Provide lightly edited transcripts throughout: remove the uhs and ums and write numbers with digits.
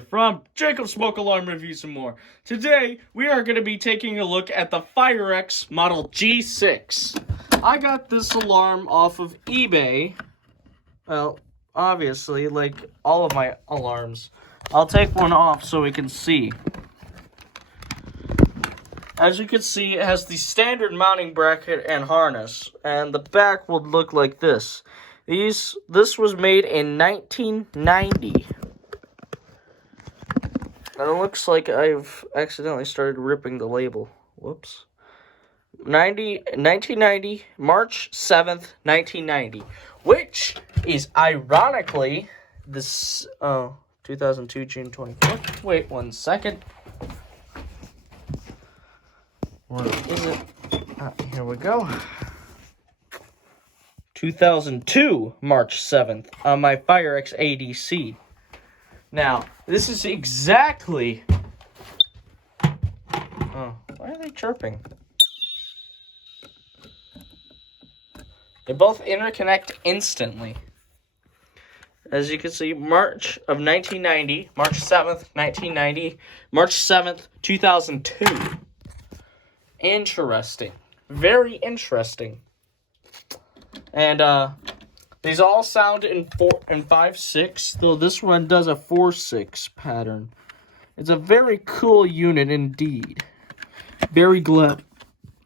here from Jacob Smoke Alarm Reviews and more. Today, we are going to be taking a look at the Firex Model G6. I got this alarm off of eBay. Well, obviously, like all of my alarms. I'll take one off so we can see. As you can see, it has the standard mounting bracket and harness, and the back would look like this. This was made in 1990. And it looks like I've accidentally started ripping the label. Whoops. 1990, March 7th, 1990. Which is ironically this 2002 June 24th. Wait 1 second. Where is it? Here we go. 2002 March 7th on my Firex ADC. Now, this is exactly... Oh, why are they chirping? They both interconnect instantly. As you can see, March of 1990, March 7th, 1990, March 7th, 2002. Interesting. Very interesting. And, these all sound in 5/6, though this one does a 4/6 pattern. It's a very cool unit indeed. Very glad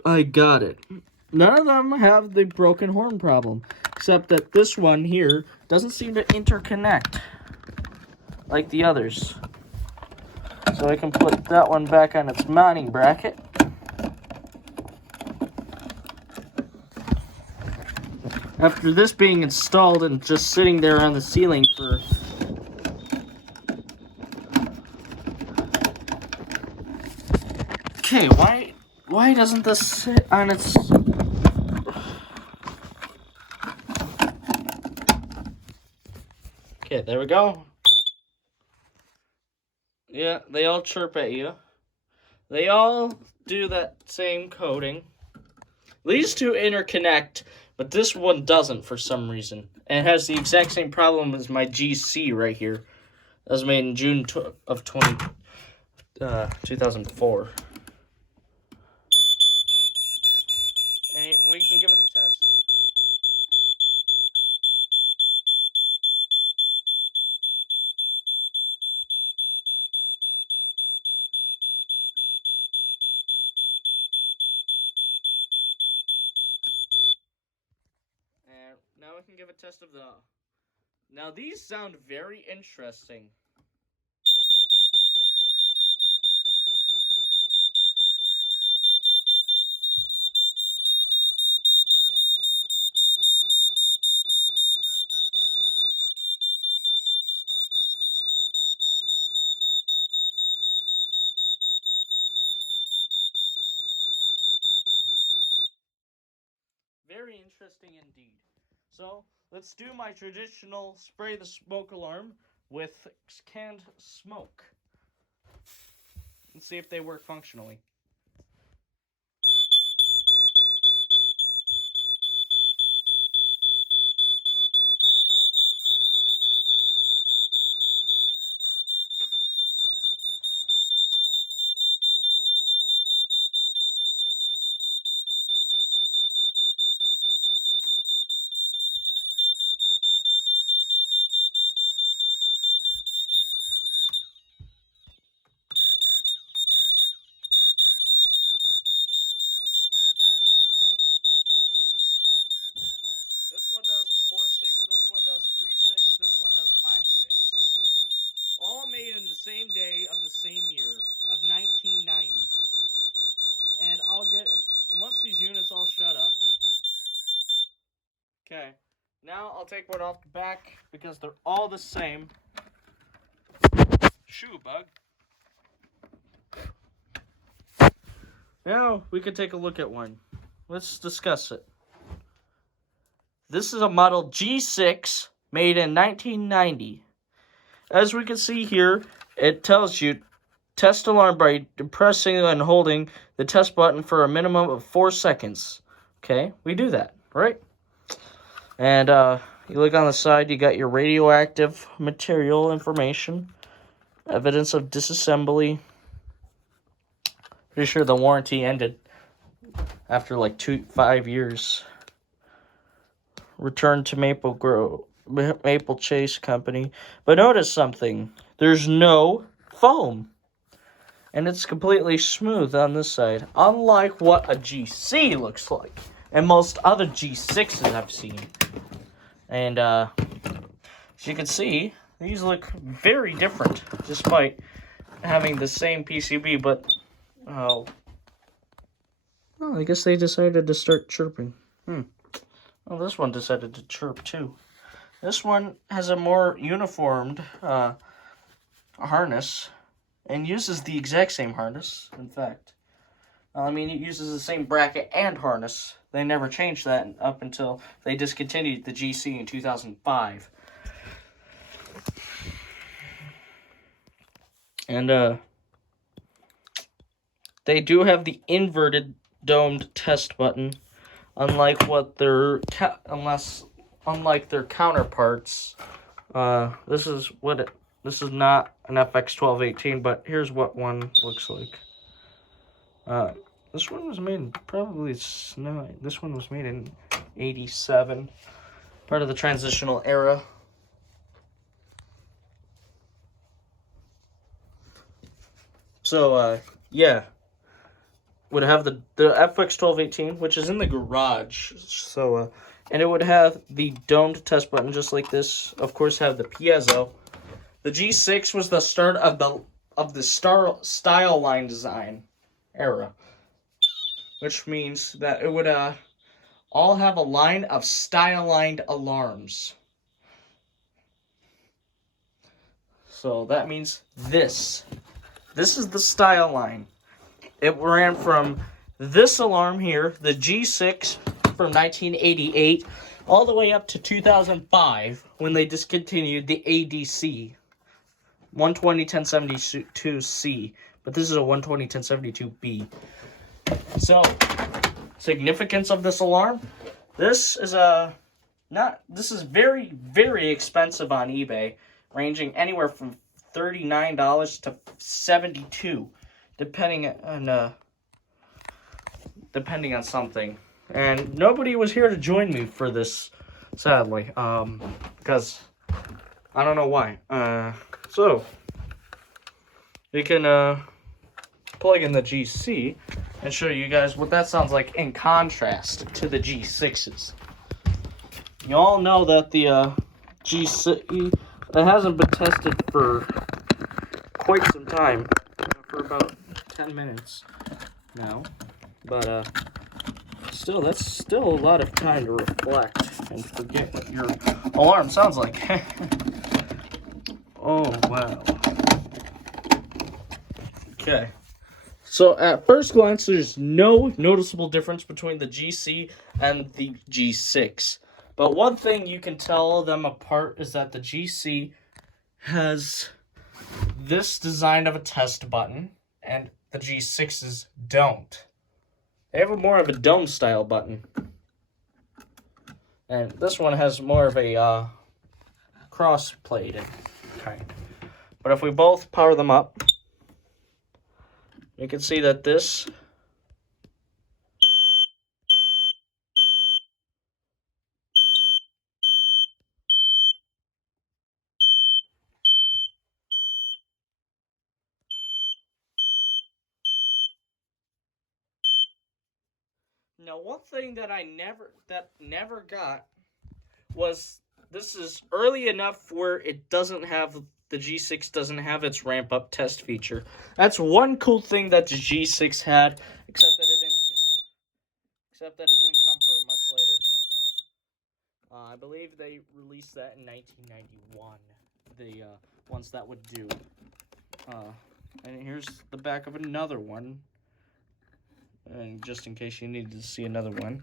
I got it. None of them have the broken horn problem, except that this one here doesn't seem to interconnect like the others. So I can put that one back on its mounting bracket. After this being installed and just sitting there on the ceiling for... Okay, why doesn't this sit on its... Okay, there we go. Yeah, they all chirp at you. They all do that same coding. These two interconnect, but this one doesn't for some reason. And it has the exact same problem as my GC right here. That was made in June of 2004. And we can give it a test. And now we can give a test of the... Now these sound very interesting. Very interesting indeed. So, let's do my traditional spray the smoke alarm with canned smoke. Let's see if they work functionally. This one does 4/6, this one does 3/6, this one does 5/6. All made in the same day of the same year of 1990. And once these units all shut up. Okay, now I'll take one off the back because they're all the same. Shoe bug. Now we can take a look at one. Let's discuss it. This is a Model G6 made in 1990. As we can see here, it tells you test alarm by pressing and holding the test button for a minimum of 4 seconds. Okay, we do that, right? And you look on the side, you got your radioactive material information. Evidence of disassembly. Pretty sure the warranty ended after like 5 years. Returned to Maple Chase Company. But notice something. There's no foam. And it's completely smooth on this side. Unlike what a GC looks like. And most other G6s I've seen. And as you can see, these look very different. Despite having the same PCB. But, oh, I guess they decided to start chirping. Well, this one decided to chirp too. This one has a more uniformed harness and uses the exact same harness, in fact. I mean, it uses the same bracket and harness. They never changed that up until they discontinued the GC in 2005. And they do have the inverted domed test button. Unlike their counterparts, this is not an FX1218, but here's what one looks like. This one was made this one was made in 87, part of the transitional era. So yeah. Would have the FX1218, which is in the garage. So, and it would have the domed test button just like this. Of course, have the piezo. The G6 was the start of the style line design era, which means that it would all have a line of style lined alarms. So that means this is the style line. It ran from this alarm here, the G6 from 1988, all the way up to 2005 when they discontinued the ADC 120-1072C, but this is a 120-1072B. So, significance of this alarm: this is very, very expensive on eBay, ranging anywhere from $39 to $72. Depending on something. And nobody was here to join me for this, sadly, because I don't know why. So we can plug in the GC and show you guys what that sounds like in contrast to the G6s. You all know that the G6 it hasn't been tested for quite some time, for about 10 minutes now, but still, that's still a lot of time to reflect and forget what your alarm sounds like. Oh, wow. Okay. So at first glance, there's no noticeable difference between the GC and the G6. But one thing you can tell them apart is that the GC has this design of a test button, and the G6s don't. They have more of a dome style button. And this one has more of a cross-plated kind. But if we both power them up, you can see that this now, one thing that never got was, this is early enough where it doesn't have, the G6 doesn't have its ramp up test feature. That's one cool thing that the G6 had, except that it didn't come for much later. I believe they released that in 1991. The ones that would do. And here's the back of another one. And just in case you needed to see another one.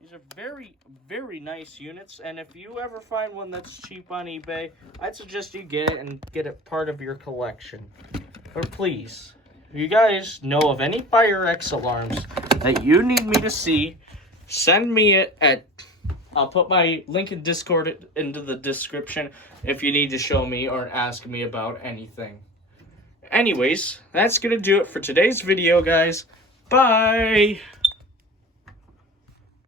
These are very, very nice units, and if you ever find one that's cheap on eBay, I'd suggest you get it and get it part of your collection. But please, if you guys know of any Firex alarms that you need me to see, send me it at I'll put my link in Discord into the description if you need to show me or ask me about anything. Anyways, that's going to do it for today's video, guys. Bye!